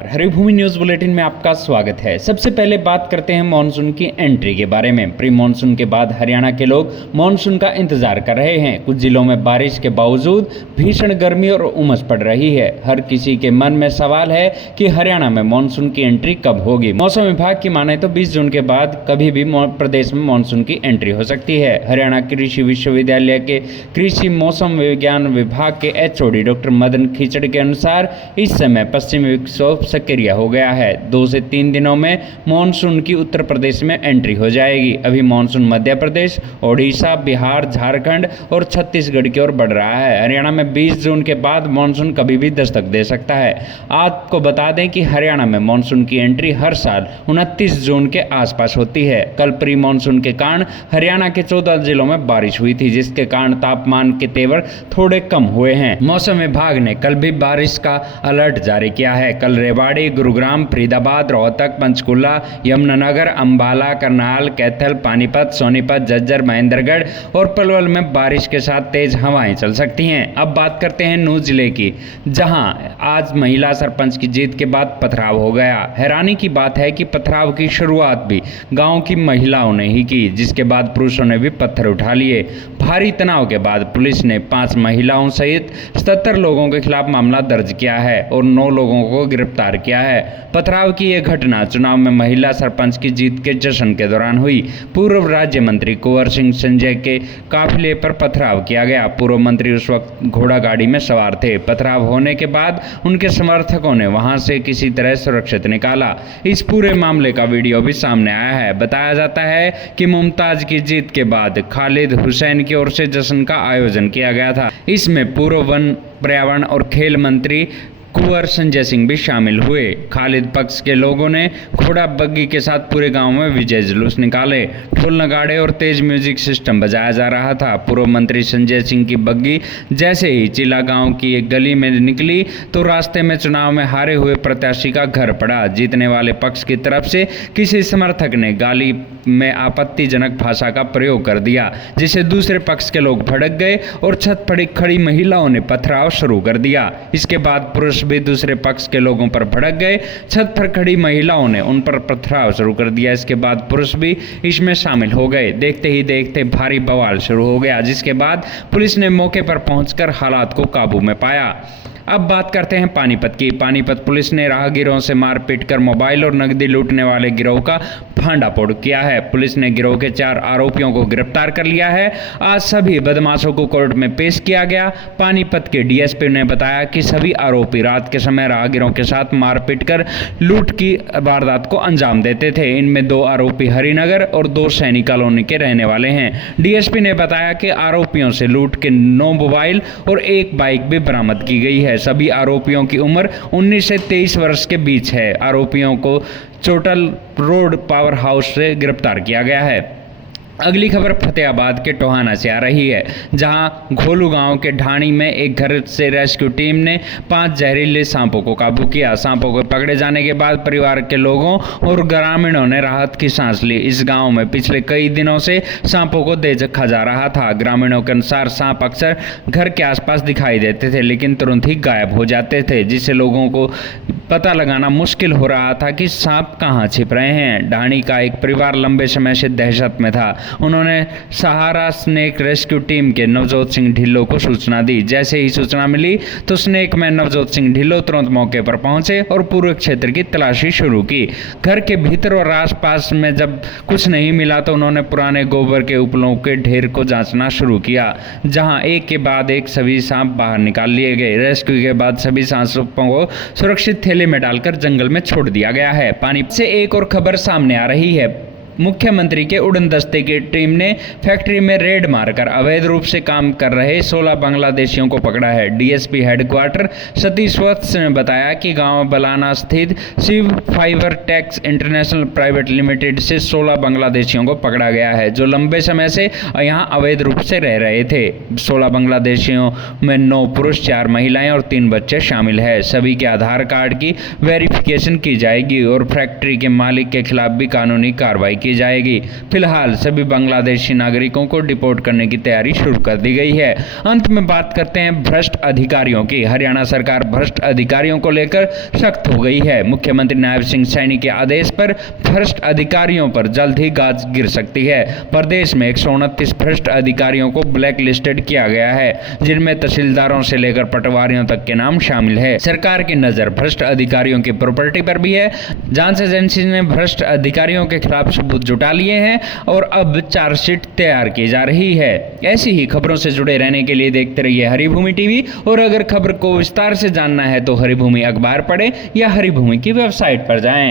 Haribhoomi news bulletin में आपका स्वागत है। सबसे पहले बात करते हैं मानसून की एंट्री के बारे में। प्री मानसून के बाद हरियाणा के लोग मानसून का इंतजार कर रहे हैं। कुछ जिलों में बारिश के बावजूद भीषण गर्मी और उमस पड़ रही है। हर किसी के मन में सवाल है कि हरियाणा में मानसून की एंट्री कब होगी। मौसम विभाग की माने तो 20 जून के बाद कभी भी प्रदेश में मानसून की एंट्री हो सकती है। हरियाणा कृषि विश्वविद्यालय के कृषि मौसम विज्ञान विभाग के HOD डॉक्टर मदन खीचड़ के अनुसार इस समय पश्चिमी विक्षोभ सक्रिय हो गया है। 2 से 3 दिनों में मानसून की उत्तर प्रदेश में एंट्री हो जाएगी। अभी मानसून मध्य प्रदेश, ओडिशा, बिहार, झारखंड और छत्तीसगढ़ की ओर बढ़ रहा है। हरियाणा में 20 जून के बाद मानसून कभी भी दस्तक दे सकता है। आपको बता दें कि हरियाणा में मानसून की एंट्री हर साल 29 जून के आसपास होती है। कल प्री मानसून के कारण हरियाणा के 14 जिलों में बारिश हुई थी, जिसके कारण तापमान के तेवर थोड़े कम हुए हैं। मौसम विभाग ने कल भी बारिश का अलर्ट जारी किया है। कल रेवाड़ी, गुरुग्राम, फरीदाबाद, रोहतक, पंचकुला, यमुनानगर, अंबाला, करनाल, कैथल, पानीपत, सोनीपत, झज्जर, महेंद्रगढ़ और पलवल में बारिश के साथ तेज हवाएं चल सकती हैं। अब बात करते हैं नूंह जिले की, जहां आज महिला सरपंच की जीत के बाद पथराव हो गया। हैरानी की बात है कि पथराव की शुरुआत भी गांव की महिलाओं ने ही की, जिसके बाद पुरुषों ने भी पत्थर उठा लिए। भारी तनाव के बाद पुलिस ने 5 महिलाओं सहित 77 लोगों के खिलाफ मामला दर्ज किया है और 9 लोगों को गिरफ्तार किया है। पथराव की यह घटना चुनाव में महिला सरपंच की जीत के जश्न के दौरान हुई। पूर्व राज्य मंत्री कुंवर सिंह संजय के काफिले पर पथराव किया गया। पूर्व मंत्री उस वक्त घोड़ा गाड़ी में सवार थे। पथराव होने के बाद उनके समर्थकों ने वहां से किसी तरह सुरक्षित निकाला। इस पूरे मामले का वीडियो भी सामने आया है। बताया जाता है कि मुमताज की जीत के बाद खालिद हुसैन की ओर से जश्न का आयोजन किया गया था। इसमें पूर्व वन, पर्यावरण और खेल मंत्री कुंवर संजय सिंह भी शामिल हुए। खालिद पक्ष के लोगों ने घोड़ा बग्गी के साथ पूरे गांव में विजय जुलूस निकाले। ढोल नगाड़े और तेज म्यूजिक सिस्टम बजाया जा रहा था। पूर्व मंत्री संजय सिंह की बग्गी जैसे ही चिला गांव की एक गली में निकली तो रास्ते में चुनाव में हारे हुए प्रत्याशी का घर पड़ा। जीतने वाले पक्ष की तरफ से किसी समर्थक ने गाली में आपत्तिजनक भाषा का प्रयोग कर दिया, जिसे दूसरे पक्ष के लोग भड़क गए और छत पर खड़ी महिलाओं ने पथराव शुरू कर दिया। इसके बाद पुरुष भी दूसरे पक्ष के लोगों पर भड़क गए। छत पर खड़ी महिलाओं ने उन पर पथराव शुरू कर दिया। इसके बाद पुरुष भी इसमें शामिल हो गए। देखते ही देखते भारी बवाल शुरू हो गया, जिसके बाद पुलिस ने मौके पर पहुंचकर हालात को काबू में पाया। अब बात करते हैं पानीपत की। पानीपत पुलिस ने राहगीरों से मारपीट कर मोबाइल और नकदी लूटने वाले गिरोह का भांडाफोड़ किया है। पुलिस ने गिरोह के 4 आरोपियों को गिरफ्तार कर लिया है। आज सभी बदमाशों को कोर्ट में पेश किया गया। पानीपत के DSP ने बताया कि सभी आरोपी रात के समय राहगीरों के साथ मारपीट कर लूट की वारदात को अंजाम देते थे। इनमें 2 आरोपी हरिनगर और 2 सैनिक कॉलोनी के रहने वाले हैं। DSP ने बताया कि आरोपियों से लूट के 9 मोबाइल और 1 बाइक भी बरामद की गई है। सभी आरोपियों की उम्र 19 से 23 वर्ष के बीच है। आरोपियों को चोटल रोड पावर हाउस से गिरफ्तार किया गया है। अगली खबर फतेहाबाद के टोहाना से आ रही है, जहां घोलू गांव के ढाणी में एक घर से रेस्क्यू टीम ने 5 जहरीले सांपों को काबू किया। सांपों को पकड़े जाने के बाद परिवार के लोगों और ग्रामीणों ने राहत की सांस ली। इस गांव में पिछले कई दिनों से सांपों को देखा जा रहा था। ग्रामीणों के अनुसार सांप अक्सर घर के आसपास दिखाई देते थे, लेकिन तुरंत ही गायब हो जाते थे, जिससे लोगों को पता लगाना मुश्किल हो रहा था कि सांप कहां छिप रहे हैं। ढाणी का एक परिवार लंबे समय से दहशत में था। उन्होंने सहारा स्नेक रेस्क्यू टीम के नवजोत सिंह ढिल्लों को सूचना दी। जैसे ही सूचना मिली तो स्नेक मैन नवजोत सिंह ढिल्लों तुरंत मौके पर पहुंचे और पूरे क्षेत्र की तलाशी शुरू की। घर के भीतर और आसपास में जब कुछ नहीं मिला तो उन्होंने पुराने गोबर के उपलों के ढेर को जांचना शुरू किया, जहां एक के बाद एक सभी सांप बाहर निकाल लिए गए। रेस्क्यू के बाद सभी सांपों को सुरक्षित थैले में डालकर जंगल में छोड़ दिया गया है। पानी से एक और खबर सामने आ रही है। मुख्यमंत्री के उड़न दस्ते की टीम ने फैक्ट्री में रेड मारकर अवैध रूप से काम कर रहे 16 बांग्लादेशियों को पकड़ा है। DSP हेडक्वार्टर सतीश वत्स ने बताया कि गांव बलाना स्थित Shiv fibre tex international private limited से 16 बांग्लादेशियों को पकड़ा गया है, जो लंबे समय से यहां अवैध रूप से रह रहे थे। 16 बांग्लादेशियों में 9 पुरुष, 4 महिलाएं और 3 बच्चे शामिल है। सभी के आधार कार्ड की वेरिफिकेशन की जाएगी और फैक्ट्री के मालिक के खिलाफ भी कानूनी कार्रवाई की जाएगी। फिलहाल सभी बांग्लादेशी नागरिकों को डिपोर्ट करने की तैयारी शुरू कर दी गई है। अंत में बात करते हैं भ्रष्ट अधिकारियों की। हरियाणा सरकार भ्रष्ट अधिकारियों को लेकर सख्त हो गई है। मुख्यमंत्री नायब सिंह सैनी के आदेश पर भ्रष्ट अधिकारियों पर जल्द ही गाज गिर सकती है। प्रदेश में 129 भ्रष्ट अधिकारियों को ब्लैक लिस्टेड किया गया है, जिनमें तहसीलदारों से लेकर पटवारियों तक के नाम शामिल है। सरकार की नजर भ्रष्ट अधिकारियों की प्रॉपर्टी पर भी है। जांच एजेंसी ने भ्रष्ट अधिकारियों के खिलाफ सबूत जुटा लिए हैं और अब चार्जशीट तैयार की जा रही है। ऐसी ही खबरों से जुड़े रहने के लिए देखते रहिए हरिभूमि टीवी, और अगर खबर को विस्तार से जानना है तो हरिभूमि अखबार पढ़ें या हरिभूमि की वेबसाइट पर जाएं।